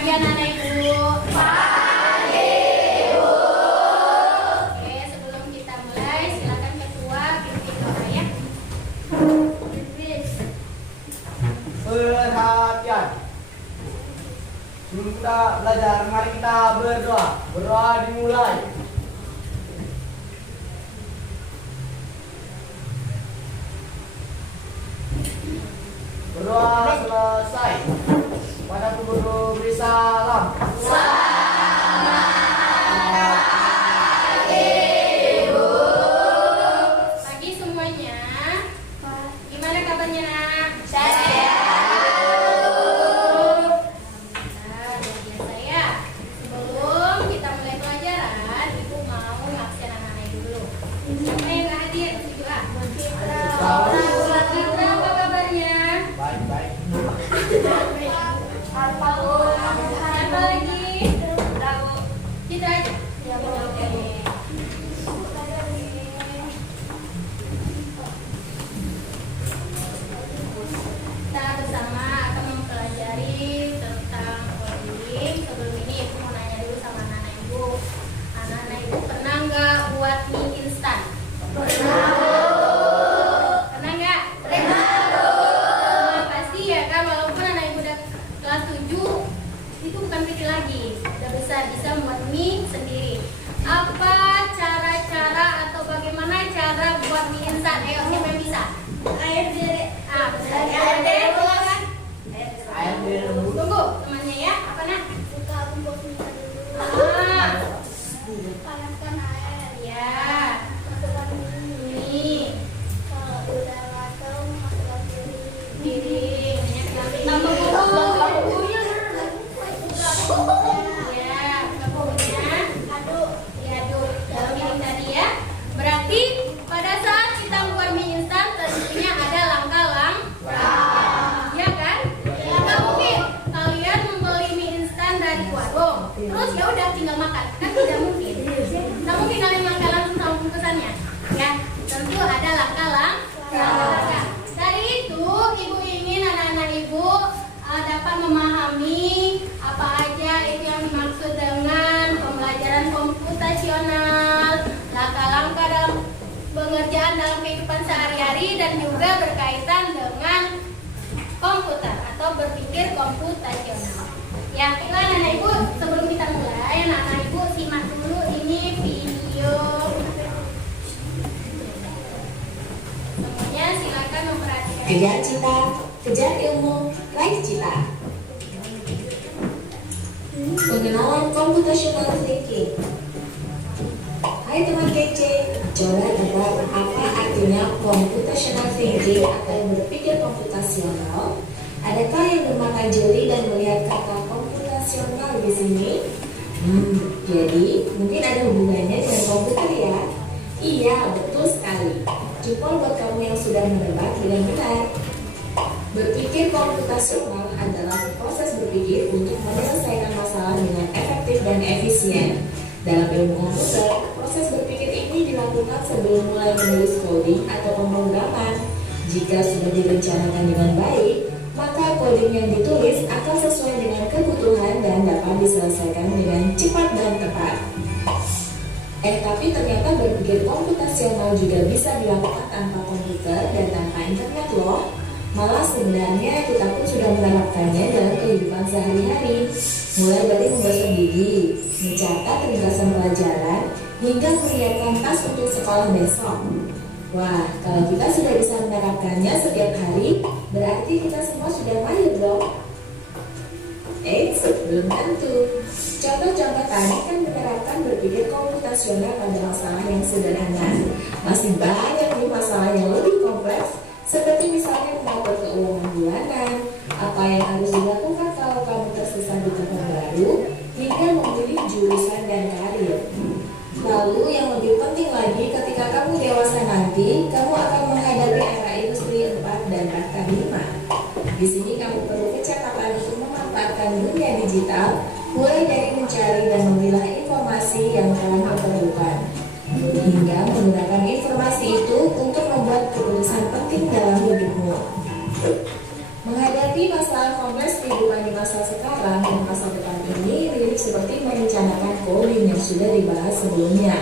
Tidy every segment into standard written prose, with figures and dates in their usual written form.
pagi anak-anak Ibu. Pagi, Bu. Oke, sebelum kita mulai, silakan Ketua pimpin doa ya. Perhatian. Sebelum kita belajar, mari kita berdoa. Berdoa dimulai. Berdoa selesai. Pada guru beri salam. Pagi semuanya. Gimana kabarnya, Nak? Nah, luar biasa ya. Sebelum kita mulai pelajaran, Ibu mau ngabsen anak-anak Ibu dulu. Siapa yang nggak hadir? 7A. Citra, apa kabarnya? Baik-baik. Siapa lagi? Citra aja. Oke. Kita bersama akan mempelajari tentang coding. Sebelum ini Ibu mau nanya dulu sama anak-anak Ibu. Anak-anak Ibu pernah nggak buat mie instan? Pernah nggak? Nah, pasti ya kan, walaupun anak Ibu udah kelas 7, itu bukan kecil lagi, udah besar, bisa buat mie sendiri. Apa cara-cara atau bagaimana cara buat mie instan? Ayo, siapa yang bisa? Air dulu. Benar. Air dulu kan? Air dulu. Tunggu, temannya ya. Apa nak? Buka kompor minyak dulu. Ah, Panaskan air. ya. Masukkan mie. Mie, Kalau udah matang, masukkan piring. piring, tambah bumbu. Ya, bumbunya Aduk. diaduk dalam piring tadi ya. Berarti pada saat kita buat mie instan tentunya ada langkah-langkah. Ya kan? Nggak mungkin kalian membeli mie instan dari warung, terus ya udah tinggal makan. Kan tidak mungkin. Nggak mungkin kalian makan langsung sama bungkusannya. Ya, tentu ada langkah-langkah. Dari itu, Ibu ingin anak-anak Ibu dapat memahami apa aja itu yang dimaksud dengan pembelajaran komputasional, langkah-langkah dalam pengerjaan dalam kehidupan sehari-hari, dan juga berkaitan dengan komputer atau berpikir komputasional. Ya, baiklah anak-anak Ibu, sebelum kita mulai, anak-anak Ibu simak dulu ini video. Semuanya silakan memperhatikan. Kejar cita, kejar ilmu, raih cita. Pengenalan computational thinking. Hai teman kece, coba tebak apa artinya computational thinking atau berpikir komputasional? Adakah yang bermata jeli dan melihat kata komputasional di sini? Jadi mungkin ada hubungannya dengan komputer ya? Iya, betul sekali. Jempol buat kamu yang sudah menebak dengan benar. Berpikir komputasional adalah proses berpikir untuk menyelesaikan masalah dengan efektif dan efisien. Dalam ilmu komputer, proses berpikir ini dilakukan sebelum mulai menulis coding atau pemrograman. Jika sudah direncanakan dengan baik, maka coding yang ditulis akan sesuai dengan kebutuhan dan dapat diselesaikan dengan cepat dan tepat. Tapi ternyata berpikir komputasional juga bisa dilakukan tanpa komputer dan tanpa internet loh. Malah sebenarnya kita pun sudah menerapkannya dalam kehidupan sehari-hari. Mulai dari menggosok gigi, mencatat ringkasan pelajaran, hingga menyiapkan tas untuk sekolah besok. Wah, kalau kita sudah bisa menerapkannya setiap hari, berarti kita semua sudah mahir dong. Belum tentu. Contoh-contoh tadi kan menerapkan berpikir komputasional pada masalah yang sederhana. Masih banyak nih masalah yang lebih kompleks, seperti misalnya mengatur keuangan bulanan, apa yang harus dilakukan kalau kamu tersesat di tempat baru, hingga memilih jurusan dan karir. Lalu yang lebih penting lagi, ketika kamu dewasa nanti, kamu akan menghadapi era industri 4 dan bahkan 5. Di sini kamu perlu kecakapan untuk memanfaatkan dunia digital, mulai dari mencari dan memilah informasi yang telah diperlukan, hingga menggunakan informasi itu untuk membuat keputusan penting dalam hidupmu. Menghadapi masalah kompleks kehidupan di masa sekarang dan masa depan ini mirip seperti merencanakan coding yang sudah dibahas sebelumnya.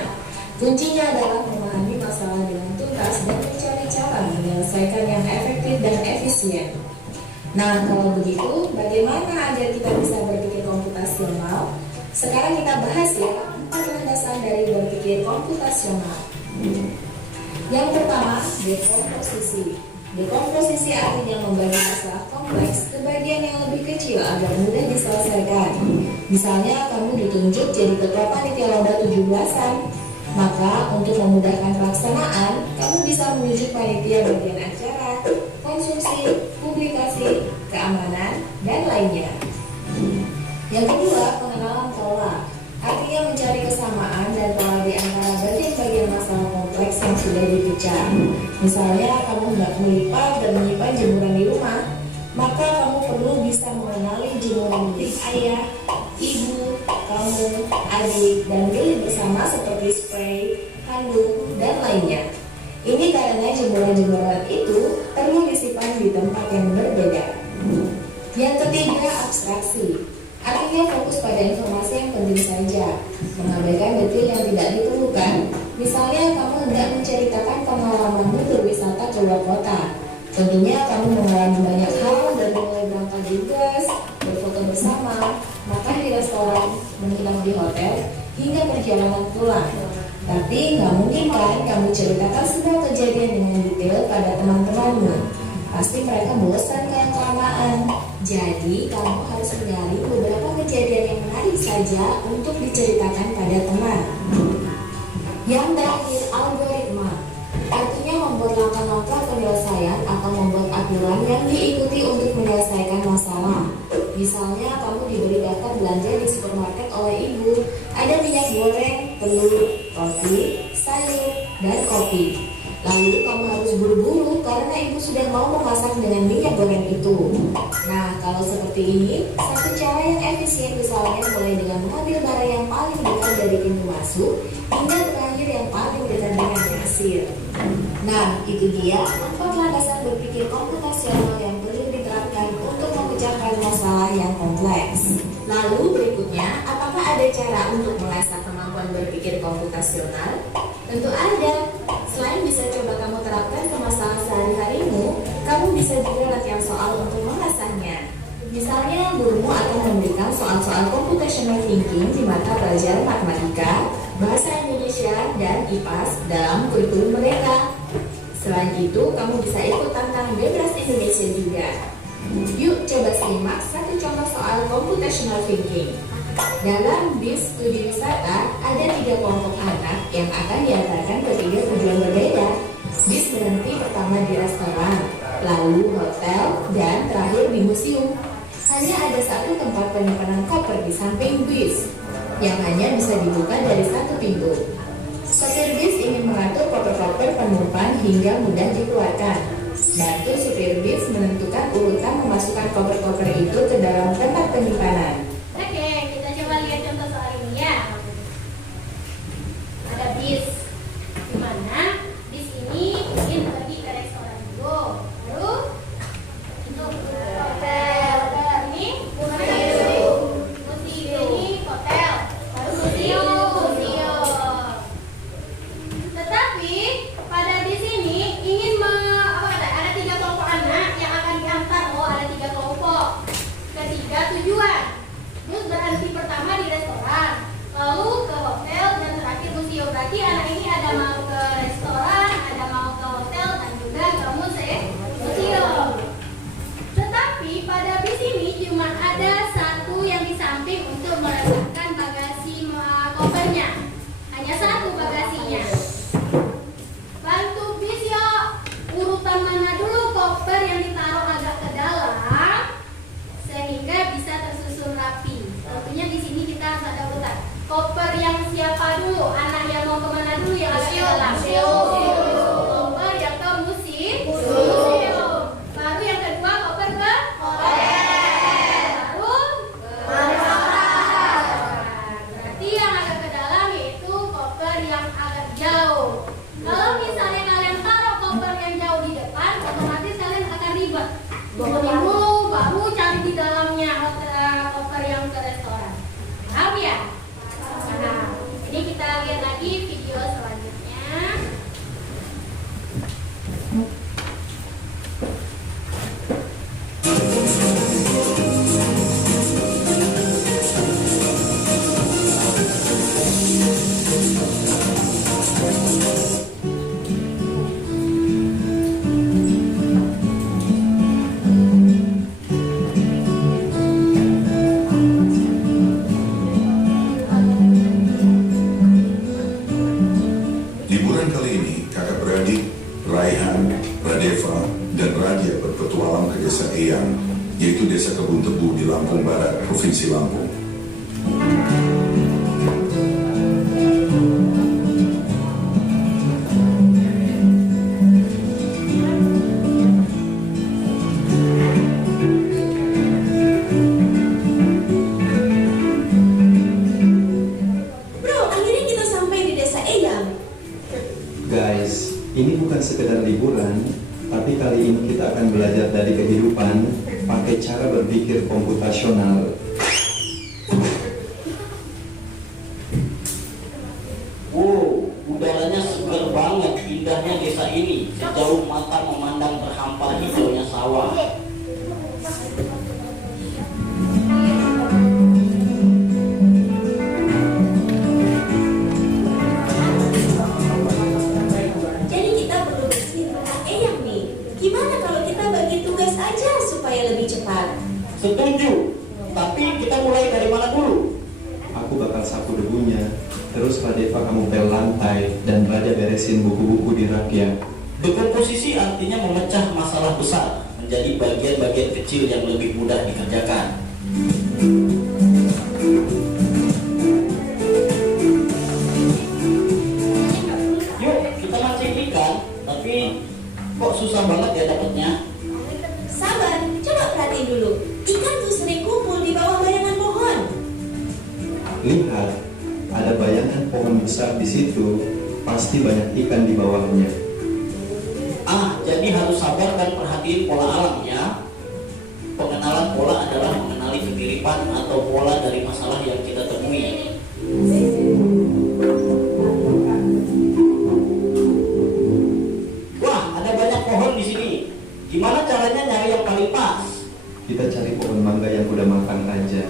Kuncinya adalah memahami masalah dengan tuntas dan mencari cara menyelesaikan yang efektif dan efisien. Nah, kalau begitu, bagaimana agar kita bisa berpikir komputasional? Sekarang kita bahas ya 4 landasan dari berpikir komputasional. Yang pertama, dekomposisi. Dekomposisi artinya membagi masalah kompleks ke bagian yang lebih kecil agar mudah diselesaikan. Misalnya, kamu ditunjuk jadi ketua panitia lomba 17-an. Maka, untuk memudahkan pelaksanaan, kamu bisa menunjuk panitia bagian acara, konsumsi, publikasi, keamanan, dan lainnya. Yang kedua, pengenalan pola. Artinya mencari kesamaan dan pola di antara bagian-bagian masalah kompleks yang sudah dipecah. Misalnya, kamu hendak melipat dan menyimpan jemuran di rumah, maka kamu perlu bisa mengenali jemuran milik ayah, ibu, kamu, adik, dan milik bersama seperti spray, handuk, dan lainnya. Ini karena jemuran-jemuran itu perlu disimpan di tempat yang berbeda. Yang ketiga, abstraksi. Artinya fokus pada informasi yang penting saja, mengabaikan detail yang tidak diperlukan. Misalnya, kamu hendak menceritakan pengalamanmu berwisata ke luar kota. Tentunya kamu mengalami banyak hal dari mulai berangkat di bus, berfoto bersama, makan di restoran, menginap di hotel, hingga perjalanan pulang. Tapi nggak mungkin kan kamu ceritakan semua kejadian dengan detail pada teman-temanmu. Pasti mereka bosan kan kelamaan. Jadi kamu harus mencari beberapa kejadian yang menarik saja untuk diceritakan pada teman. Yang terakhir, algoritma. Artinya membuat langkah-langkah penyelesaian atau membuat aturan yang diikuti untuk menyelesaikan masalah. Misalnya kamu diberi daftar belanja di supermarket oleh ibu. Ada minyak goreng, telur, roti, sayur, dan kopi. Lalu kamu harus buru-buru karena ibu sudah mau memasak dengan minyak goreng itu. Nah, kalau seperti ini, satu cara yang efisien misalnya mulai dengan mengambil barang yang paling dekat dari pintu masuk hingga terakhir yang paling dekat dengan kasir. Nah, itu dia 4 landasan berpikir komputasional yang perlu diterapkan untuk memecahkan masalah yang kompleks. Lalu berikutnya, apakah ada cara untuk mengasah kemampuan berpikir komputasional? Tentu ada. Selain bisa coba kamu terapkan ke masalah sehari-harimu, kamu bisa juga latihan soal untuk mengasahnya. Misalnya, gurumu akan memberikan soal-soal computational thinking di mata pelajaran matematika, bahasa Indonesia, dan IPAS dalam kurikulum mereka. Selain itu, kamu bisa ikut tantangan bebas Indonesia juga. Yuk coba simak satu contoh soal computational thinking. Dalam bis studi wisata, ada 3 kelompok anak yang akan diantarkan ke 3 tujuan berbeda. Bis berhenti pertama di restoran, lalu hotel, dan terakhir di museum. Hanya ada satu tempat penyimpanan koper di samping bis, yang hanya bisa dibuka dari satu pintu. Sopir bis ingin mengatur koper-koper penumpang hingga mudah dikeluarkan. Bantu supir bis menentukan urutan memasukkan koper-koper itu ke dalam tempat penyimpanan. Oke, kita coba lihat contoh soal ini ya. Ada bis, di mana bis ini ingin pergi ke restoran dulu, lalu untuk hotel. Ini mana museum? Ini hotel, baru museum. Tetapi pada bis ini ingin ada 3 kelompok anak yang akan diantar. Ada 3 kelompok ke 3 tujuan. Terus berhenti pertama di restoran, lalu ke hotel, dan terakhir museum. Berarti anak ini ada mau ke restoran, ada mau ke hotel, dan juga ke museum. Tetapi pada bis ini cuma ada satu yang di samping untuk meletakkan bagasi kopernya. Hanya satu bagasinya. Bantu bis ya, urutan mana dulu koper yang ditaruh agak ke dalam sehingga bisa tersusun rapi. Tentunya di sini kita harus ada urutan. Koper yang siapa dulu? Anak yang mau kemana dulu yang agak ke dalam? Koper yang ke museum. Baru yang kedua koper ke hotel. Baru berarti yang agak ke dalam yaitu koper yang agak jauh. Kalau misalnya kalian taruh koper yang jauh di depan, otomatis kalian akan ribet. Tungguin dulu, baru cari di dalamnya koper yang ke restoran. bersamaku. Bro, akhirnya kita sampai di desa Eyam. Guys, ini bukan sekedar liburan, tapi kali ini kita akan belajar dari kehidupan pakai cara berpikir komputasional. Wow, udaranya segar banget, indahnya desa ini. Sejauh mata memandang terhampar hijaunya sawah. Jadi kita perlu beristirahat Eyam nih. Gimana kalau kita bagi tugas aja supaya lebih cepat? Setuju, tapi kita mulai dari mana dulu? Aku bakal sapu debunya, terus Radeva kamu pel lantai, dan Raja beresin buku-buku di rak ya. Dekomposisi artinya memecah masalah besar menjadi bagian-bagian kecil yang lebih mudah dikerjakan. Yuk, kita mancing ikan, tapi kok susah banget ya dapatnya? Sabar, coba perhatiin dulu. Ikan tuh sering kumpul di bawah bayangan pohon. Lihat, ada bayangan pohon besar di situ, pasti banyak ikan di bawahnya. Jadi harus sabar dan perhatiin pola alam ya. Pengenalan pola adalah mengenali kemiripan atau pola dari masalah yang kita temui. Wah, ada banyak pohon di sini. Gimana caranya nyari yang paling pas? Kita cari pohon mangga yang udah makan aja.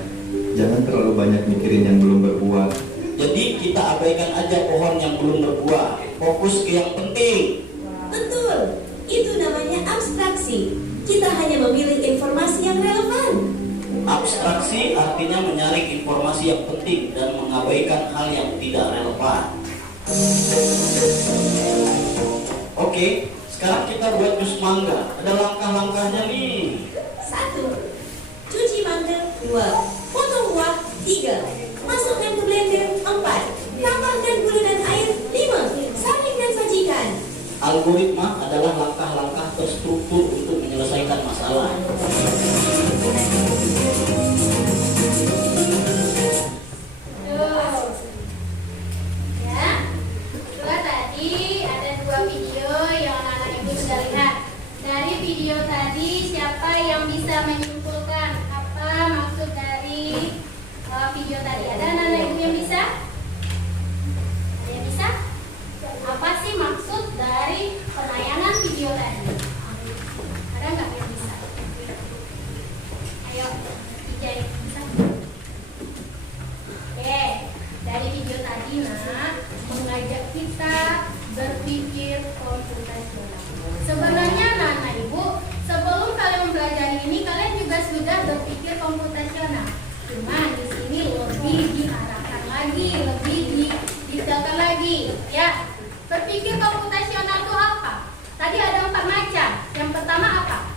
Jangan terlalu banyak mikirin yang belum berbuah. Jadi kita abaikan aja pohon yang belum berbuah. Fokus ke yang penting. Betul, itu namanya abstraksi. Kita hanya memilih informasi yang relevan. Abstraksi artinya menyaring informasi yang penting dan mengabaikan hal yang tidak relevan. Oke, sekarang kita buat jus mangga. Ada langkah-langkahnya nih. 1. Cuci mangga. 2. Potong buah. 3. Masukkan ke blender. 4. Tambahkan gula dan air. 5. Saring dan sajikan. Algoritma adalah langkah-langkah terstruktur untuk menyelesaikan masalah. Ya, itulah tadi ada 2 video yang anak ibu sudah lihat. Dari video tadi, siapa yang bisa menyimpulkan apa maksud dari video tadi? Ada anak ibu yang bisa? Ada yang bisa? Apa sih maksud dari penayangan video tadi? Ada nggak yang bisa? Ayo, Ijay, bisa? Oke, dari video tadi nak mengajak kita berpikir komputasional. Sebenarnya anak ibu, sebelum kalian mempelajari ini kalian juga sudah berpikir komputasional. Cuma di sini lebih diarahkan lagi, lebih didetailkan lagi, ya. Berpikir komputasional itu apa? Tadi ada 4 macam. Yang pertama apa?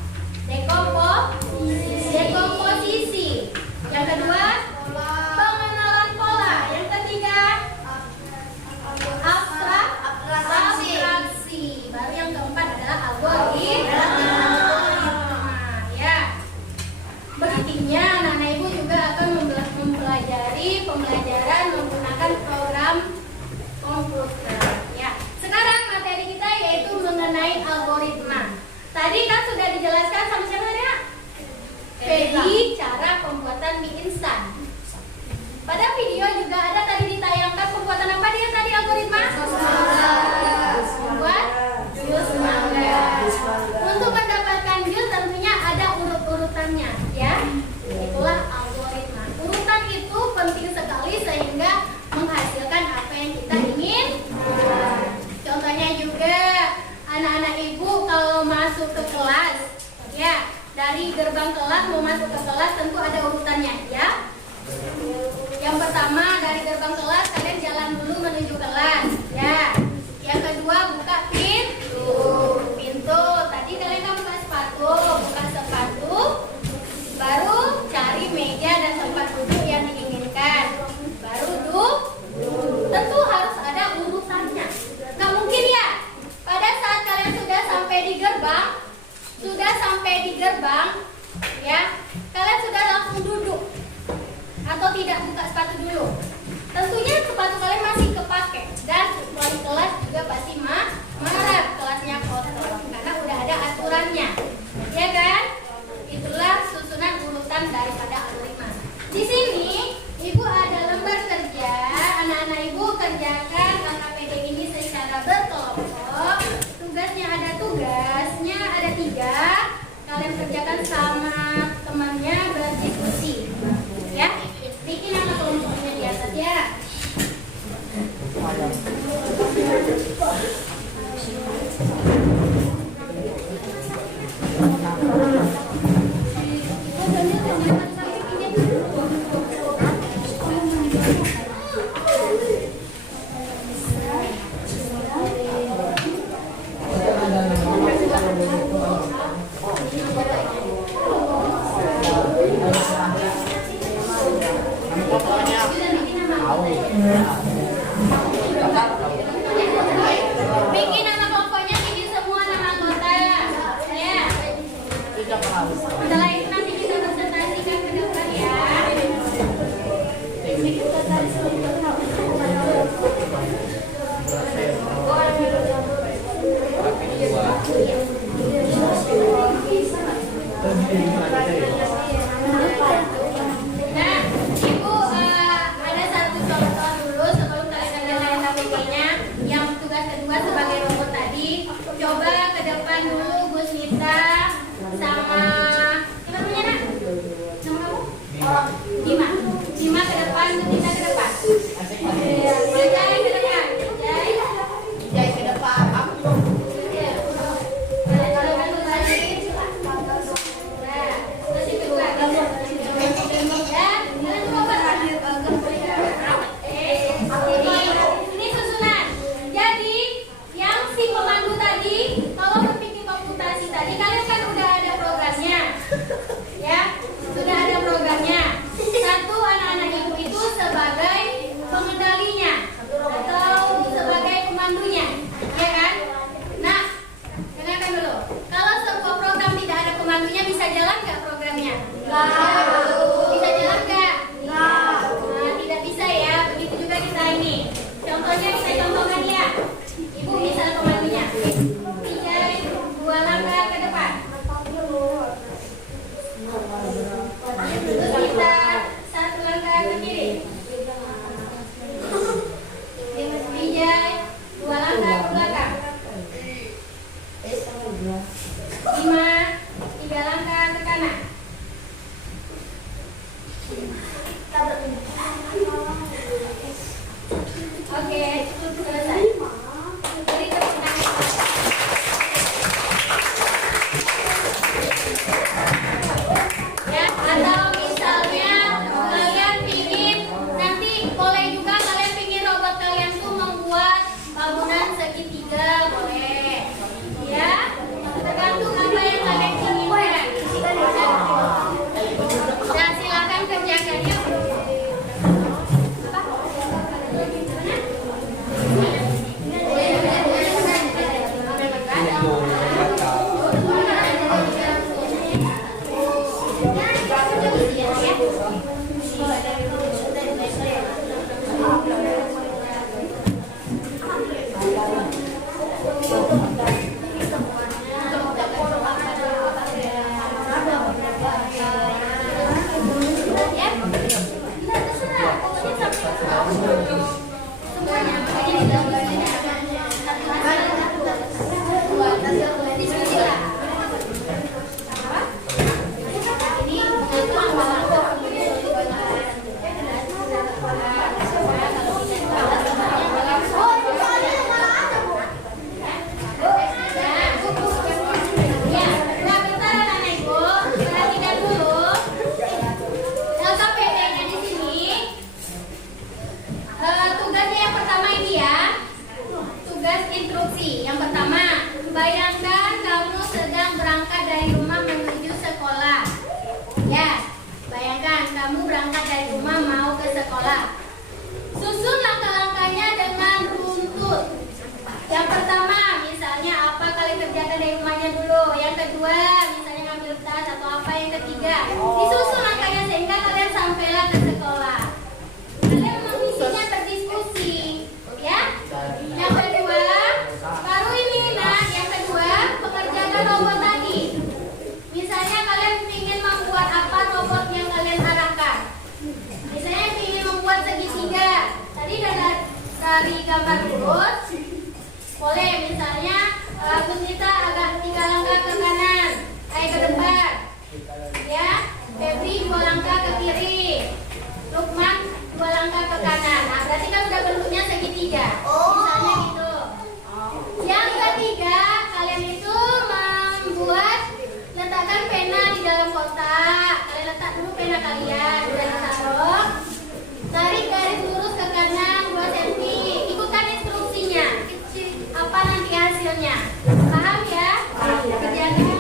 Dekomposisi. Yang kedua, pengenalan pola. Yang ketiga, abstraksi. Baru yang keempat adalah algoritma. Ya. Berikutnya, anak ibu juga akan mempelajari pembelajaran menggunakan program komputer. Ya. Sekarang materi kita yaitu mengenai algoritma. Tadi kan sudah dijelaskan sama siapa ya? Jadi cara pembuatan mie instan. Pada video juga ada tadi ditayangkan pembuatan apa dia tadi algoritma? Membuat jus mangga. Untuk mendapatkan jus tentunya ada urut-urutannya, ya. Itulah algoritma. Urutan itu penting sekali sehingga menghasilkan apa yang kita ingin. Contohnya juga anak-anak ibu kalau masuk ke kelas, ya, dari gerbang kelas mau masuk ke kelas tentu ada urutannya, ya. Yang pertama dari gerbang kelas kalian jalan dulu menuju kelas, ya. Yang kedua buka pintu. Tadi kalian kan buka sepatu, baru cari meja dan tempat duduk yang tidak buka sepatu dulu? Tentunya sepatu kalian masih kepake dan wali kelas juga pasti marah kelasnya kotor karena udah ada aturannya, ya kan? Itulah susunan urutan daripada algoritma. Di sini ibu ada lembar kerja, anak-anak ibu kerjakan LKPD ini secara berkelompok. Tugasnya ada 3. Kalian kerjakan sama temannya berdiskusi, ya. Bikin nama kelompoknya di atas ya. Bikin nama kelompoknya, bikin semua nama anggota, ya. Setelah itu nanti kita presentasikan ke depan ya. Nah, ibu ada satu contoh dulu sebelum kalian ada LKPD-nya. Yang tugas kedua sebagai robot tadi, coba ke depan dulu Bu Smita sama siapa namanya nak? Nama kamu? Dima. Dima ke depan, Bu Smita ke depan. Jai ke depan. Jai ke depan. Ini susunan. Jadi yang si pemandu tadi, kalau berpikir komputasi tadi, kalian kan udah ada programnya, ya, sudah ada programnya. Satu, anak-anak ibu itu sebagai pengendalinya atau sebagai pemandunya, ya kan? Nah, dengarkan dulu. Kalau sebuah program tidak ada pemandunya, bisa jalan nggak programnya? Bisa jalan nggak? Nah, tidak bisa ya. Begitu juga kita ini. Contohnya kita contohkan ya. Ibu bisa pemandunya. Pijai 2 langkah ke depan. Terus kita 1 langkah ke kiri. Pijai 2 langkah ke belakang. 5, 3 langkah ke kanan. Oke, selesai. Beri tepuk tangan. Ya, atau misalnya kalian pingin nanti boleh juga kalian pingin robot kalian tuh membuat bangunan segitiga, boleh. Ya, tergantung apa yang kalian inginkan. Nah, silakan kerjakan ya. kamu berangkat dari rumah mau ke sekolah. Susun langkah-langkahnya dengan runtut. Yang pertama, misalnya apa kalian kerjakan dari rumahnya dulu. Yang kedua, misalnya ngambil tas atau apa. Yang ketiga, disusun langkahnya sehingga kalian sampailah ke sekolah. gambar lurus, boleh misalnya Gusnita agak 3 langkah ke kanan, ke depan, ya. Febri 2 langkah ke kiri, Lukman 2 langkah ke kanan. Nah, berarti kan sudah bentuknya segitiga. Misalnya gitu. Yang ketiga, kalian itu letakkan pena di dalam kotak. Kalian letak dulu pena kalian, udah ditaruh. Tarik garis lurus ke kanan 2 cm. Ikutkan instruksinya. Apa nanti hasilnya? Paham ya? Kerjakan.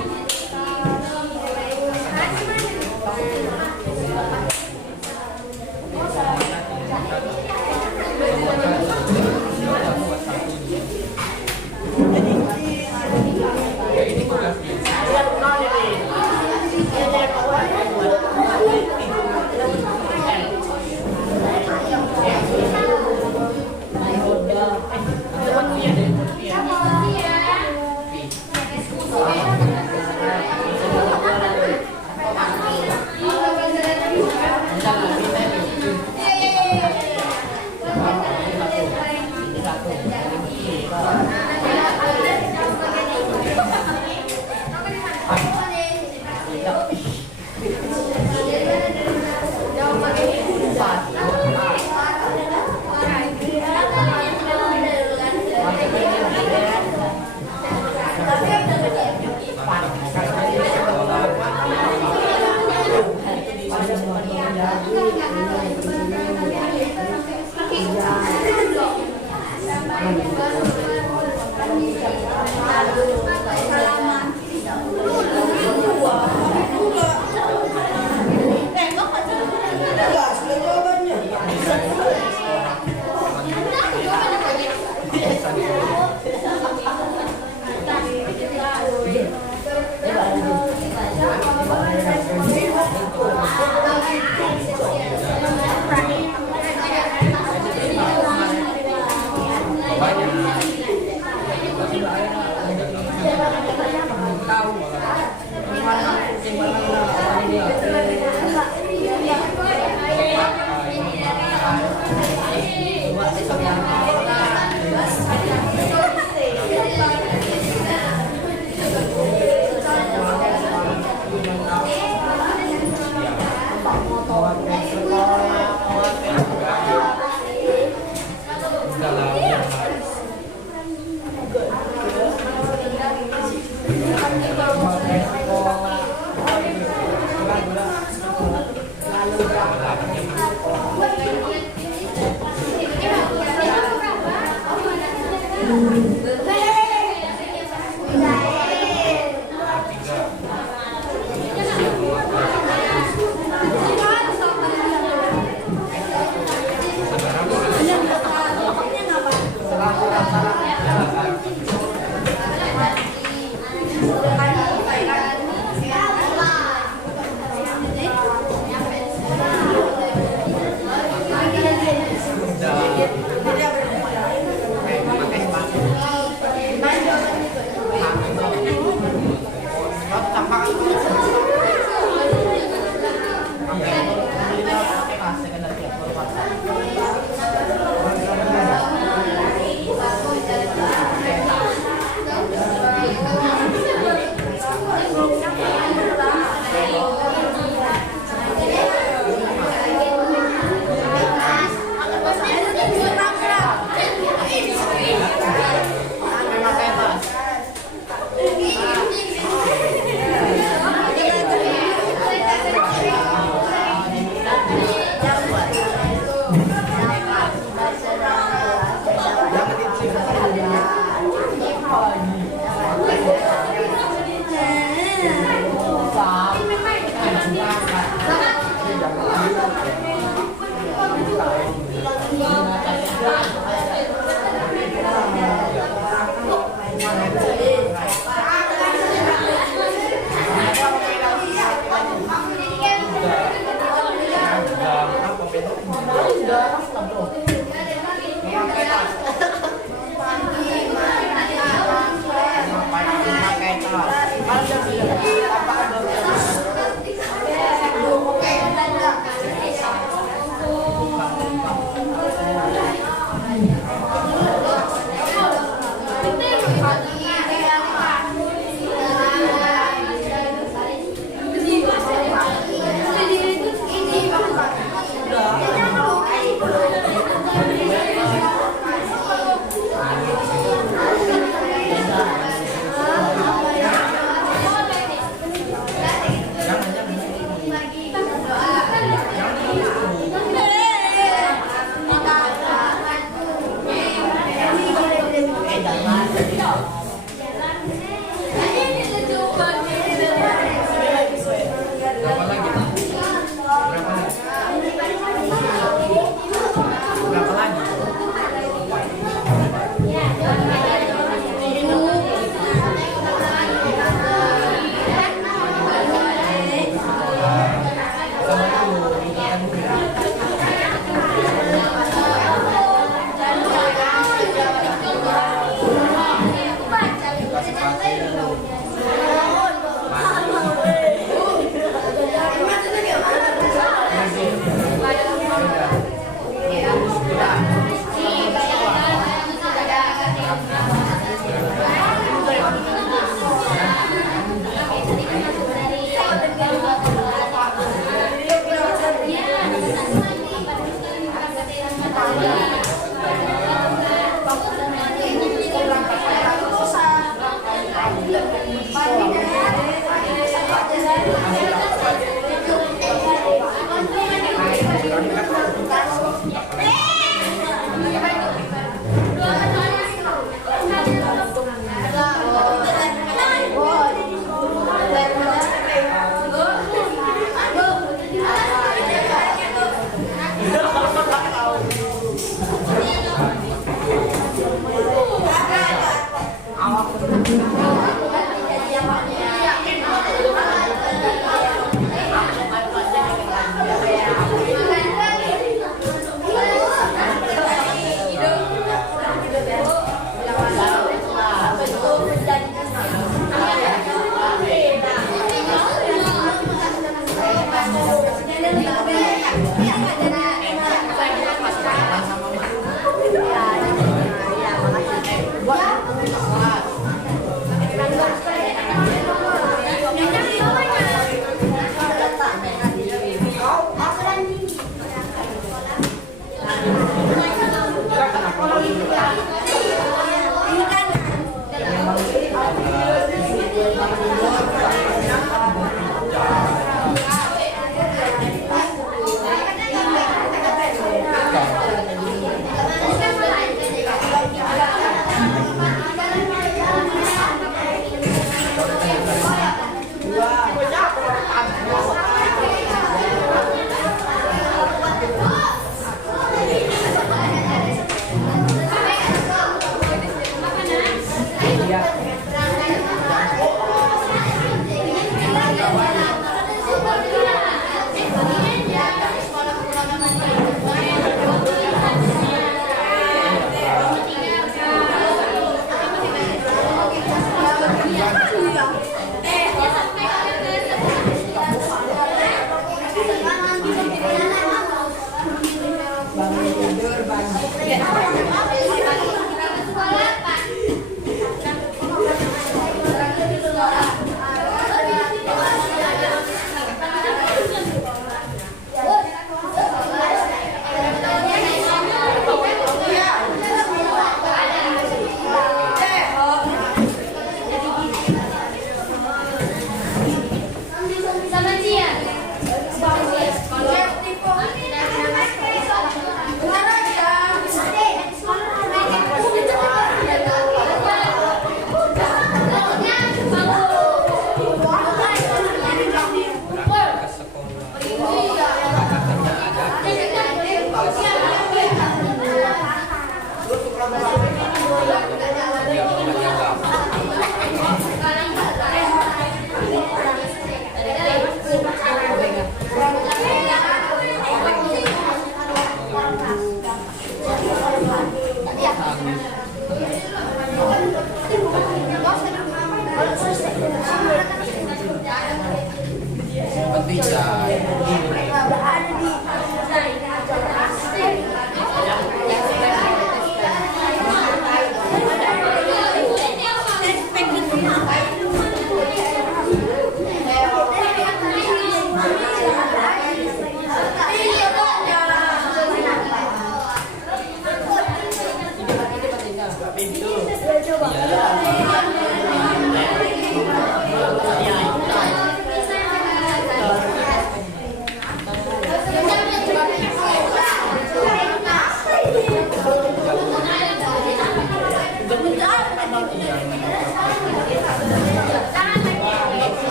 Selamat siang.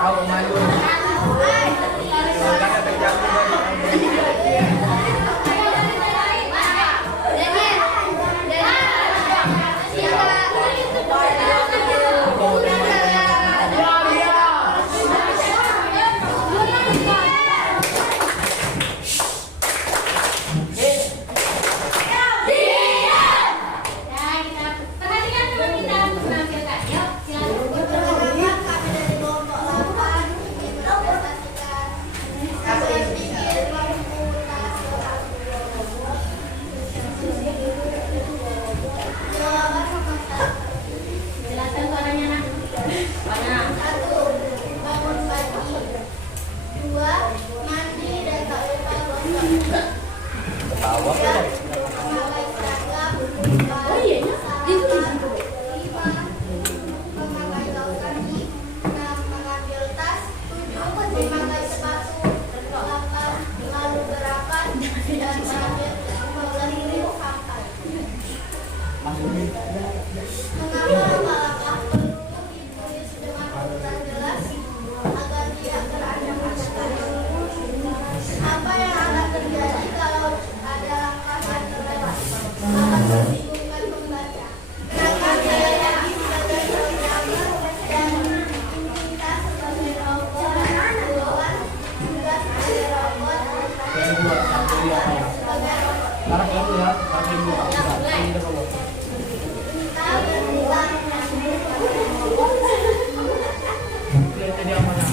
Kau malu. Perhatikan teman kita untuk menampilkan. Yuk, silakan. Perkenalkan, kami dari kelompok 8 ingin mempresentasikan kasus pikir komputasional. Jawaban nomor 1. Jelaskan suaranya, Nak. Mana? 1. Bangun pagi. 2. Mandi dan tak lupa gosok. 3. Memakai seragam. 4. Sarapan. 5. Memakai kaos kaki. 6. Mengambil tas. 7. Memakai sepatu. 8. Lalu berapat dan mengambil pangkat. Mengapa langkah perlu ditulis dengan urutan jelas agar tidak berantakan? Apa yang akan terjadi kalau ada langkah yang terlewat? Akan membingungkan pembaca. Gerakan saya lagi sebagai programmer dan kita sebagai robot, Tuhan juga sebagai robot, sebagai robot. Sekarang itu ya, pakai dulu. Kita berpulang Jadi apa ya?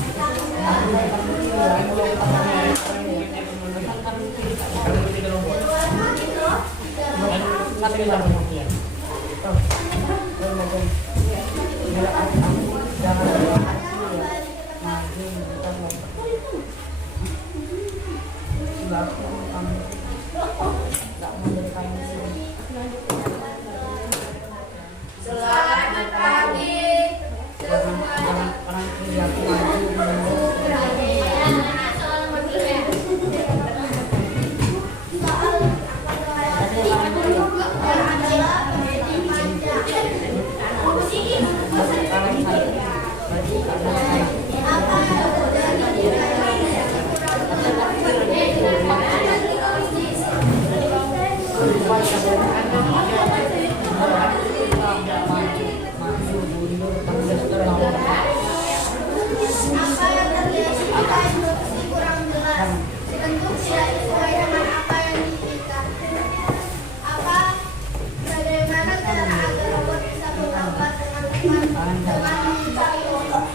Selamat pagi semuanya. Soal nomor 3. Soal adalah menjadi panjang. Apa yang terjadi jika apa yang terjadi jika instruksi kurang jelas, bentuk tidak sesuai dengan apa yang diinginkan? Apa bagaimana cara agar robot bisa bergambar dengan teman dengan mencari robot?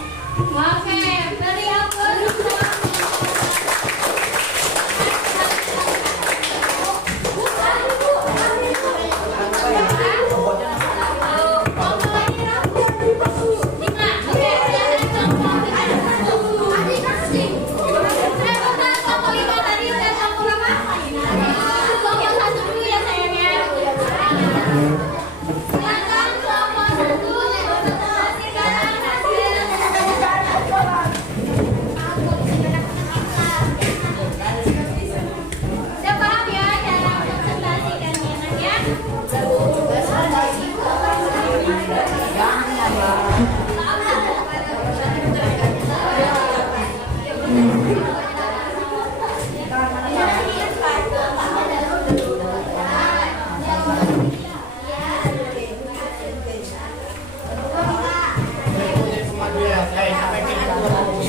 Oke, dari aku. Udah paham ya cara presentasikannya, Nak ya?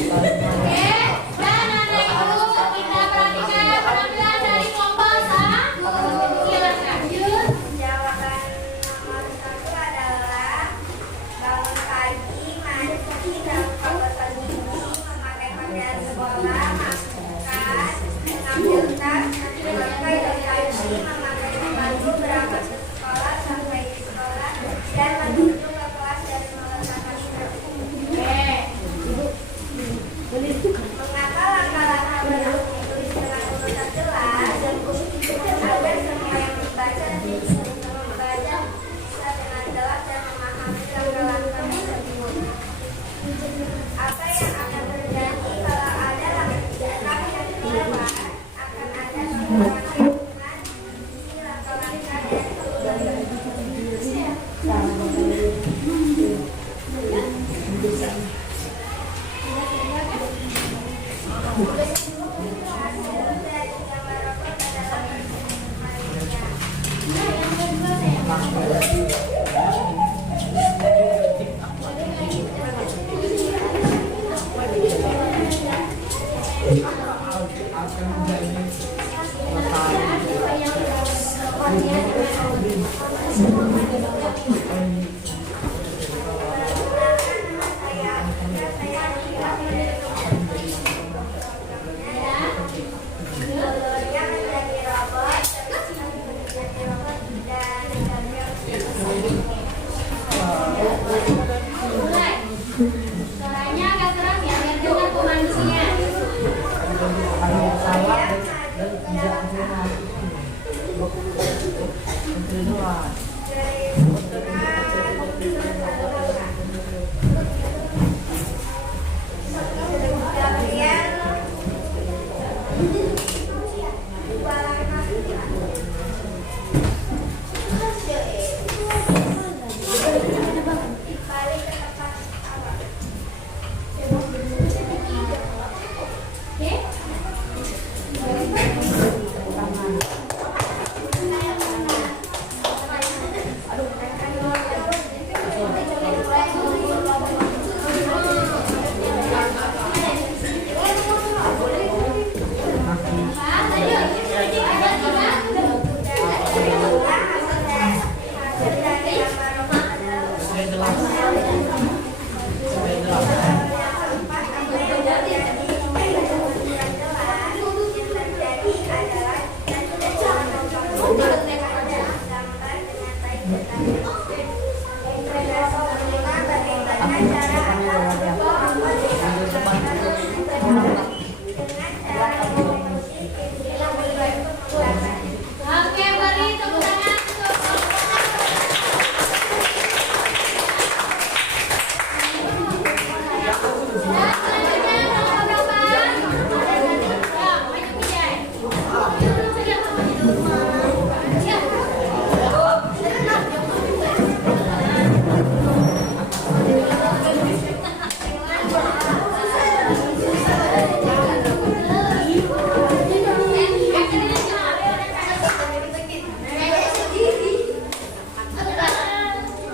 Oke, dan anak-anak kita perhatikan penampilan dari kelompok 1. Silakan. Jawaban Mulai. Suaranya agak keras ya, biar dengar pemandusnya. Oke, beri tepuk tangan untuk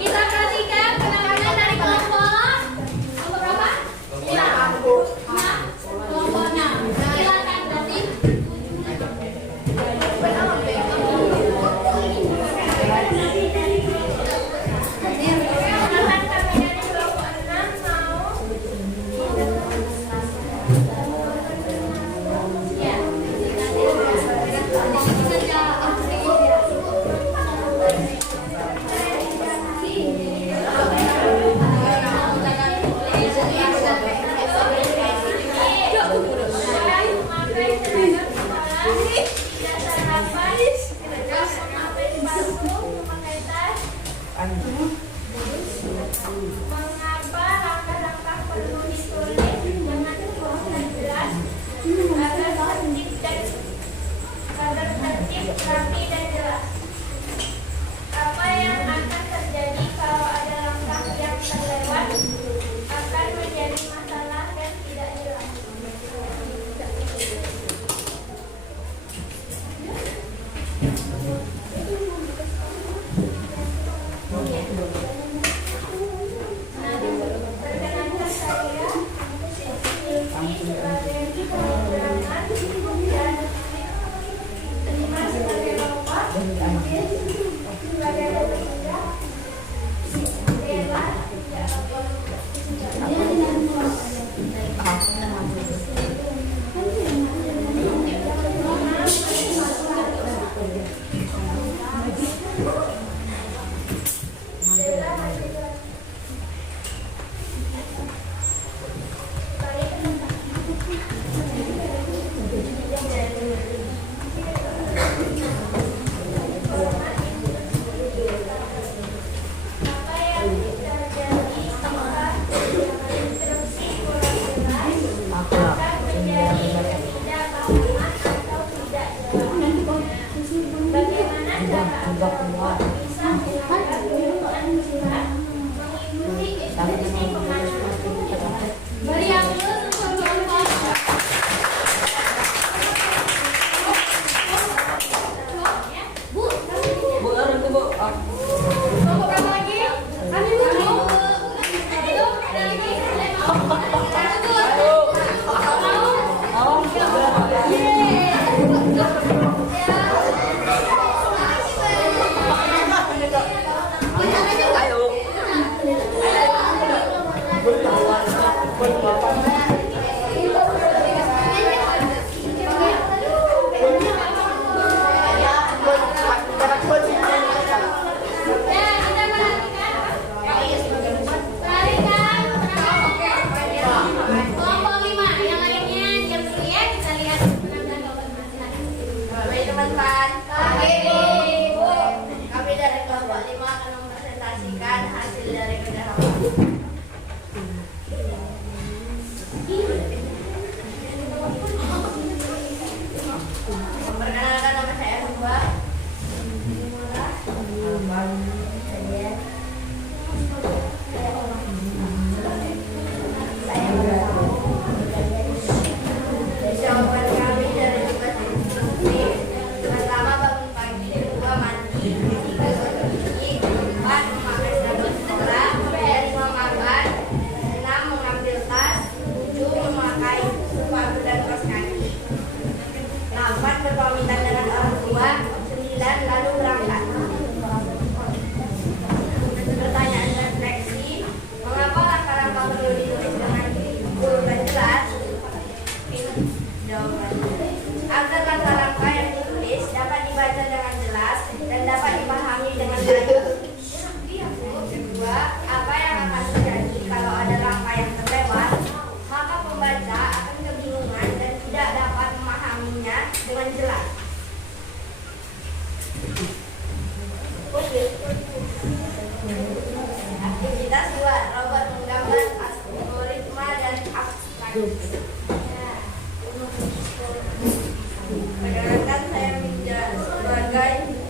kita perhatikan penampilan dari kelompok berapa? Kelompok 6. Silakan berarti. Mengapa langkah-langkah perlu ditulis dengan jelas dan jelas agar tertib, rapi dan jelas? Apa yang akan terjadi kalau ada langkah yang terlewat? Akan menjadi masalah dan tidak jelas. Perkenankan saya sebagai pengurangan dan terima sebagai lomba sebagai pekerja bela apa yang terjadi setelah instruksi kurang jelas akan menjadi ketidakpahaman atau tidak jelas. Bagaimana cara bisa menghadapi kebutuhan surat mengikuti instruksi pengajuan? Beri yang dulu untuk kelompok. Bu, Bu, itu Bu. Perkenalkan, saya menjadi sebagai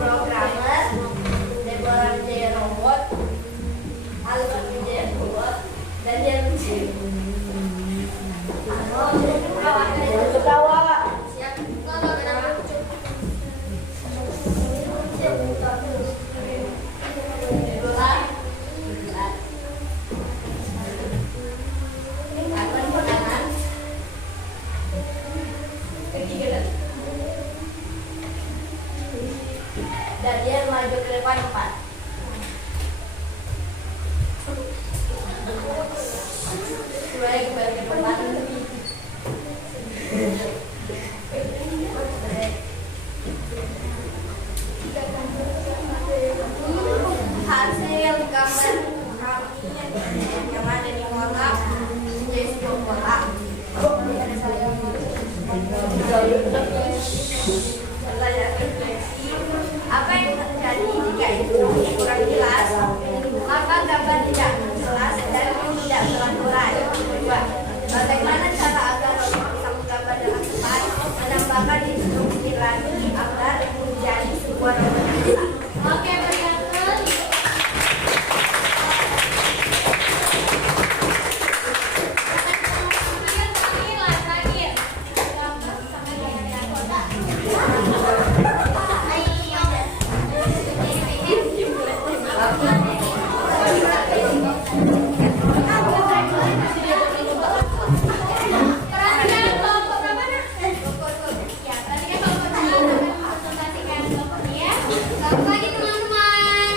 programmer, Deborah menjadi robot, Albert menjadi robot, dan dia menjadi ketawa. Siap. Kalau kenapa? Dan dia maju ke depan 4. Kembali ke depan. Hasil gambar kami yang ada di kotak menjadi sebuah kotak. Setelah refleksi, apa yang terjadi jika instruksi kurang jelas, maka gambar tidak jelas dan tidak terurai. Kedua, bagaimana cara agar robot bisa menggambar dengan cepat, menambahkan instruksi lagi agar menjadi sebuah robot yang jelas. Oke, berikut. Terakhir. Perhatian kelompok berapa nak? Ya, perhatian kelompok dua akan konsultasikan kelompoknya ya. Selamat pagi teman-teman.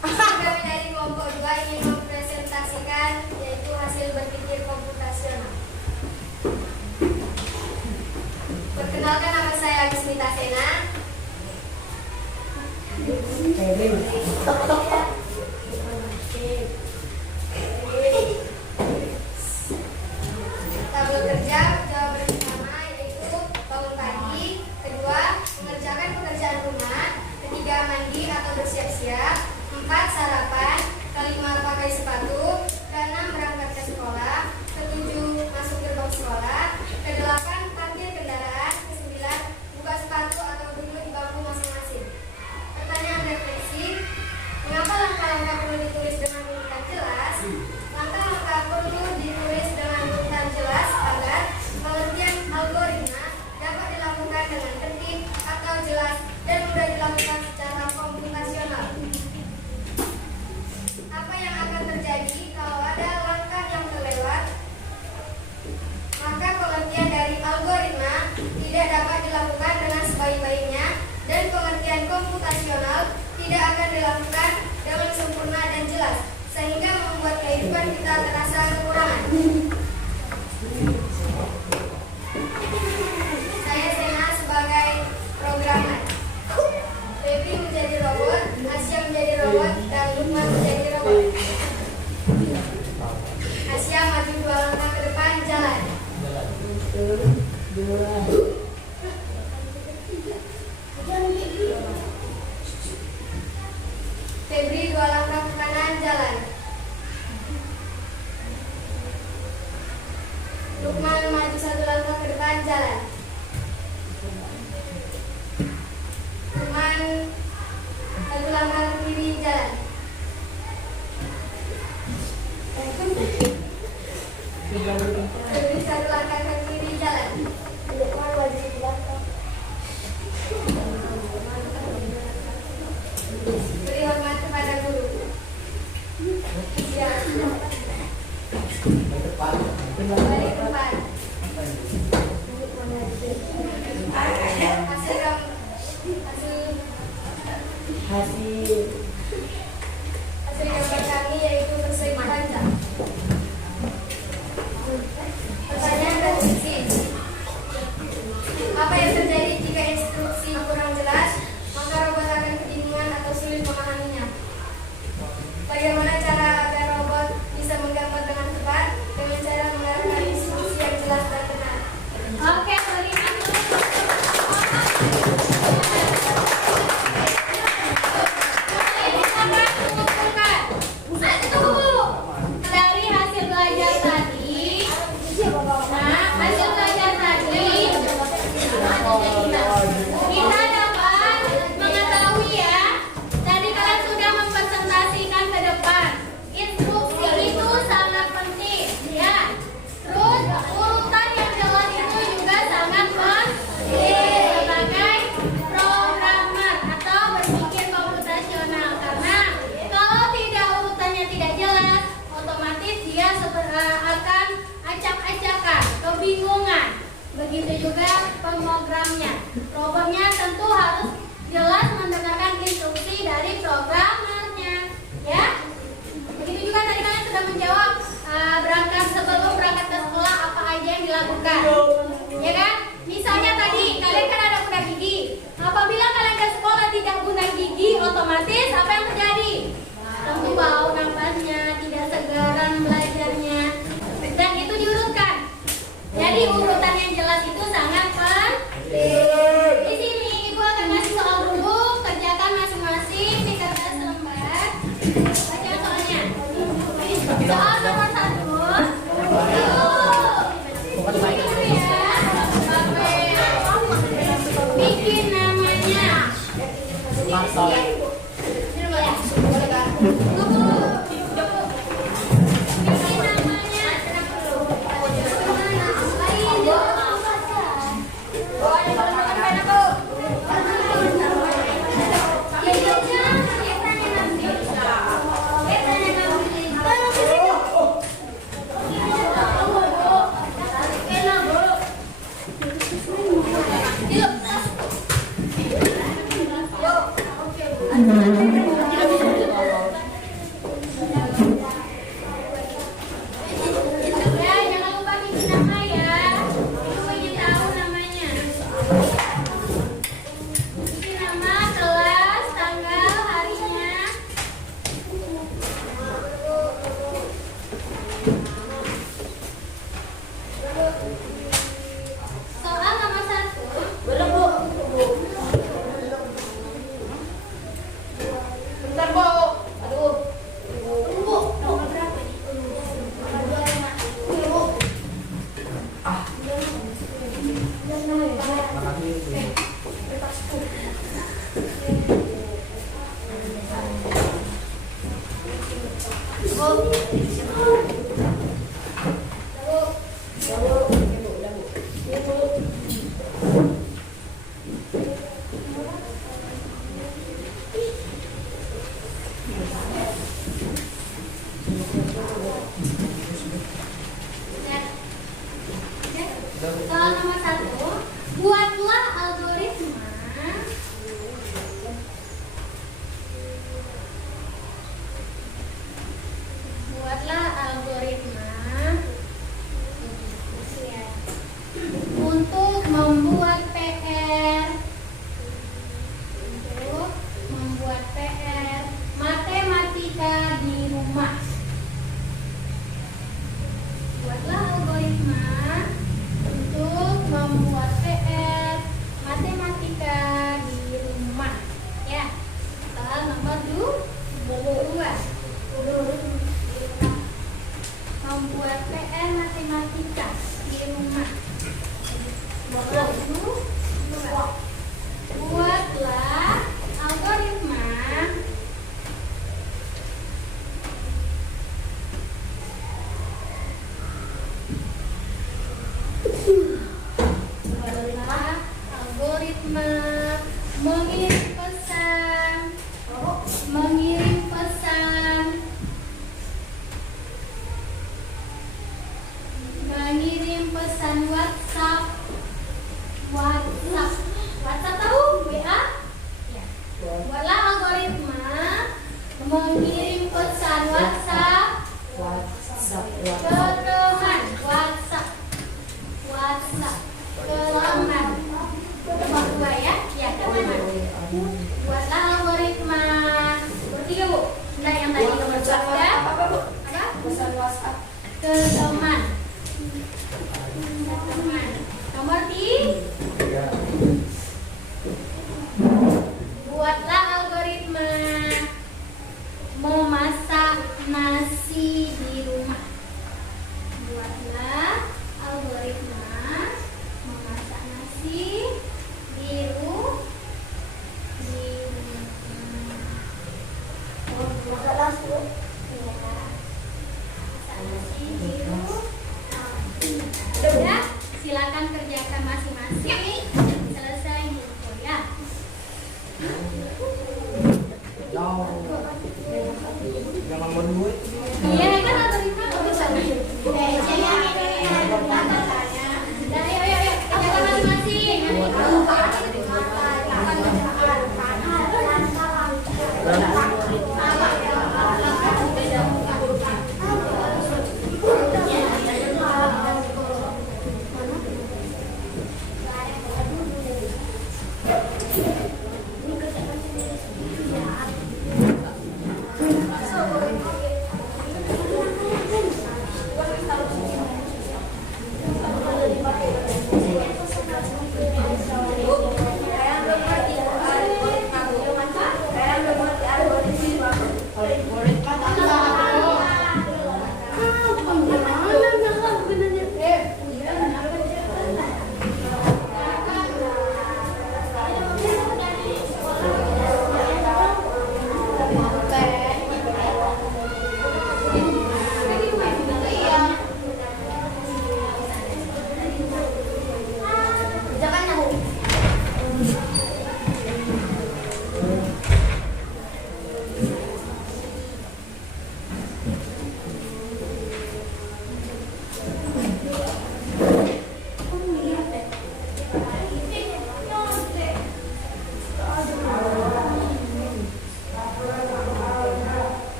Kami dari kelompok 2 ingin mempresentasikan yaitu hasil berpikir komputasional. Perkenalkan, nama saya Agismita Sena. Kita bekerja bersama yaitu bangun pagi, kedua mengerjakan pekerjaan rumah, ketiga mandi atau bersiap-siap, 4 sarapan, kelima pakai sepatu, keenam berangkat ke sekolah, ketujuh masuk gerbang sekolah, kedelapan parkir kendaraan, kesembilan buka sepatu atau duduk di bangku masing-masing. Pertanyaan refleksi, mengapa langkah-langkah perlu ditulis dengan urutan jelas? Langkah-langkah perlu ditulis dengan urutan jelas agar pengertian algoritma dapat dilakukan dengan tertib atau jelas dan mudah dilakukan secara komputasional. Apa yang akan terjadi kalau ada langkah yang terlewat? Maka pengertian dari algoritma tidak dapat dilakukan dengan sebaik-baiknya dan pengertian komputasional tidak akan dilakukan dengan sempurna dan jelas sehingga membuat kehidupan kita terasa kekurangan. Saya Sena sebagai programmer. Febri menjadi robot, Asia menjadi robot, dan Lukman menjadi robot. Asia maju 2 langkah ke depan, jalan. Febri 2 langkah ke kanan, jalan. Lukman maju 1 langkah ke depan, jalan. Lukman 1 langkah ke kiri, jalan. Febri 1 langkah ke kiri, jalan. Lukman maju 1 langkah. Beri hormat kepada guru. Ya. Balik depan. Hasil gambar kami yaitu persegi panjang. Pertanyaan refleksi. Apa yang terjadi jika instruksi kurang jelas? Maka robot akan kebingungan atau sulit memahaminya. Bagaimana cara agar robot bisa menggambar dengan tepat? Dengan cara menggunakan instruksi yang jelas dan benar. Oke, berikan dulu. Robotnya tentu harus jelas mendengarkan instruksi dari programmernya, ya. Begitu juga tadi kalian sudah menjawab sebelum berangkat ke sekolah apa aja yang dilakukan, ya kan? Misalnya tadi kalian kan ada guna gigi. Apabila kalian ke sekolah tidak guna gigi, otomatis apa yang terjadi? Tentu bau napasnya, tidak segaran belajarnya, dan itu diurutkan. Jadi urutan yang jelas itu sangat penting. Di sini ibu akan ngasih soal dulu, kerjakan masing-masing di kertas lembar. Baca soalnya. Soal nomor 1. Bikin namanya. Ya, jangan lupa bikin nama ya. Ibu ingin tahu namanya. Bikin nama, kelas, tanggal, harinya. Soal nomor 1. Bentar, Bu. Aduh. Nomor berapa nih? Soal nomor 1, buatlah algoritma untuk membuat PR matematika di rumah. Buatlah algoritma untuk membuat PR matematika di rumah. Ya, soal nomor 2. Membuat PR matematika di rumah. Buatlah algoritma mengirim pesan WhatsApp tahu WA? Ya. Buatlah algoritma mengirim pesan WhatsApp ke teman. WhatsApp ke teman. Nomor 2 ya? Ya, ke teman. Buatlah algoritma. Nomor 3, Bu. Nah, yang tadi nomor 2 ya? Apa? Pesan WhatsApp Ke teman. Nomor 3. Buatlah algoritma memasak nasi di rumah. Buatlah algoritma memasak nasi di rumah. Masak nasi di rumah.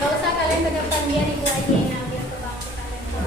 Gak usah kalian ke depan, biar ibu aja yang ambil ke bangku kalian.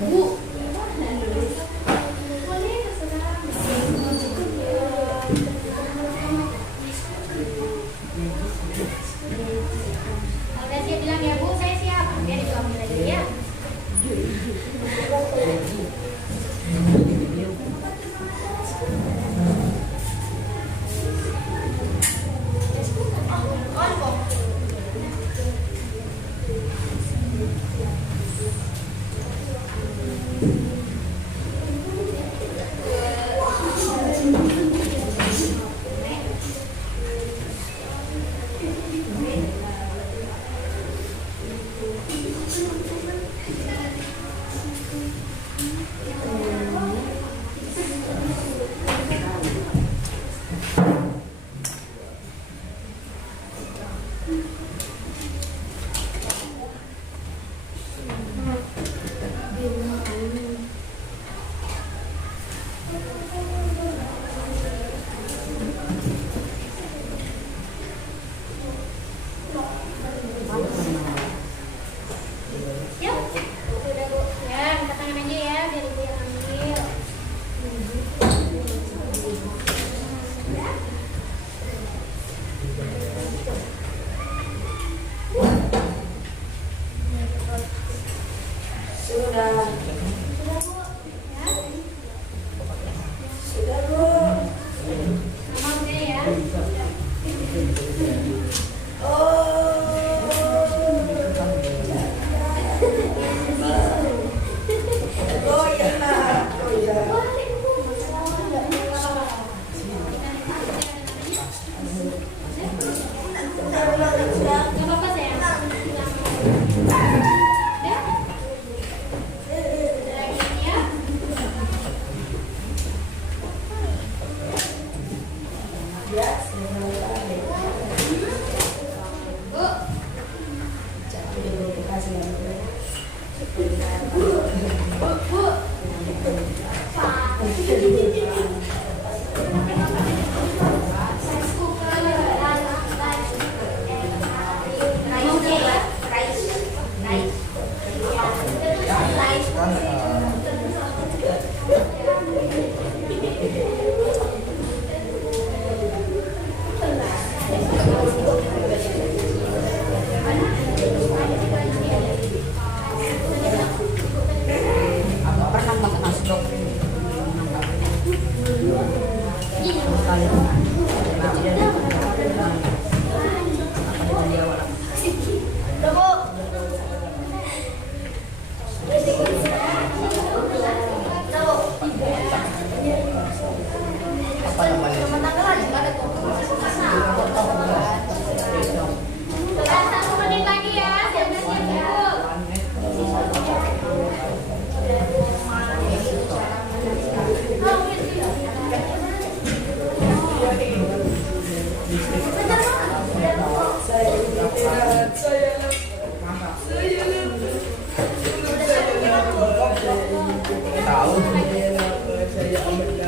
Bu, Satu menit lagi ya, siap-siap.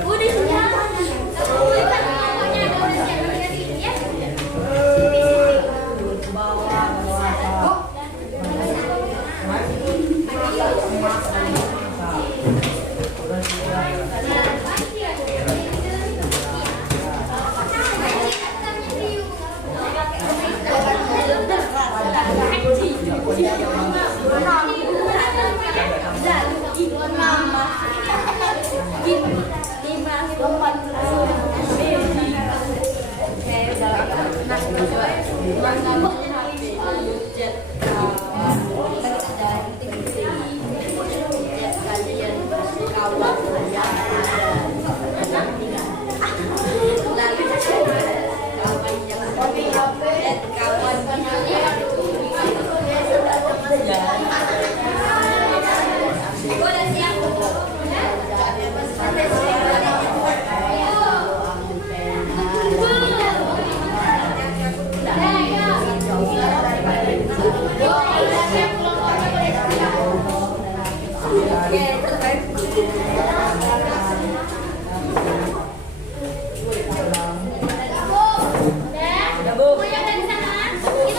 Udah sudah. Pokoknya ada udah siap ya.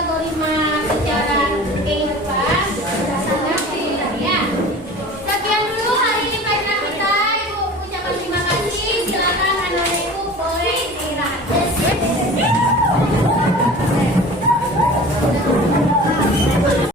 algoritma